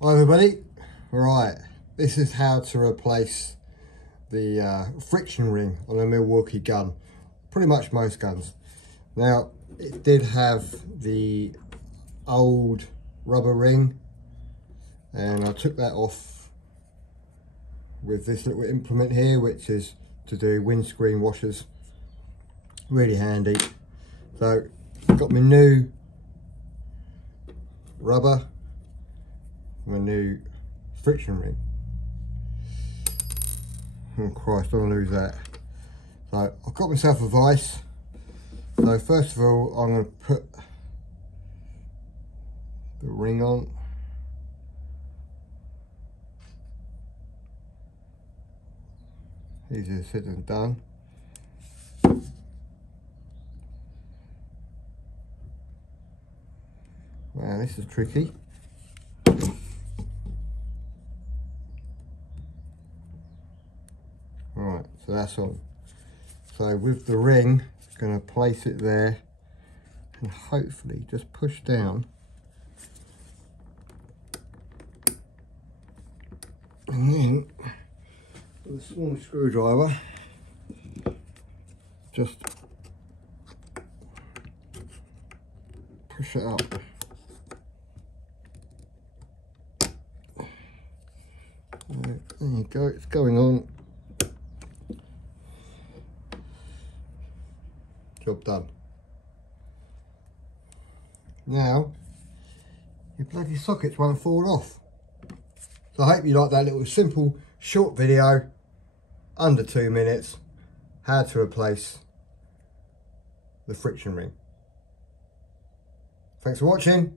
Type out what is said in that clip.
Hi everybody, right, this is how to replace the friction ring on a Milwaukee gun, pretty much most guns. Now it did have the old rubber ring and I took that off with this little implement here, which is to do windscreen washers, really handy. So got my new rubber, my new friction ring. Oh Christ, don't want to lose that. So I've got myself a vise. So first of all, I'm going to put the ring on. Easier said than done. Wow, this is tricky. Alright, so that's on. So with the ring, I'm going to place it there and hopefully just push down. And then with a small screwdriver, just push it up. There you go, it's going on. Job done. Now, your bloody sockets won't fall off. So I hope you like that little simple short video, under 2 minutes, how to replace the friction ring. Thanks for watching.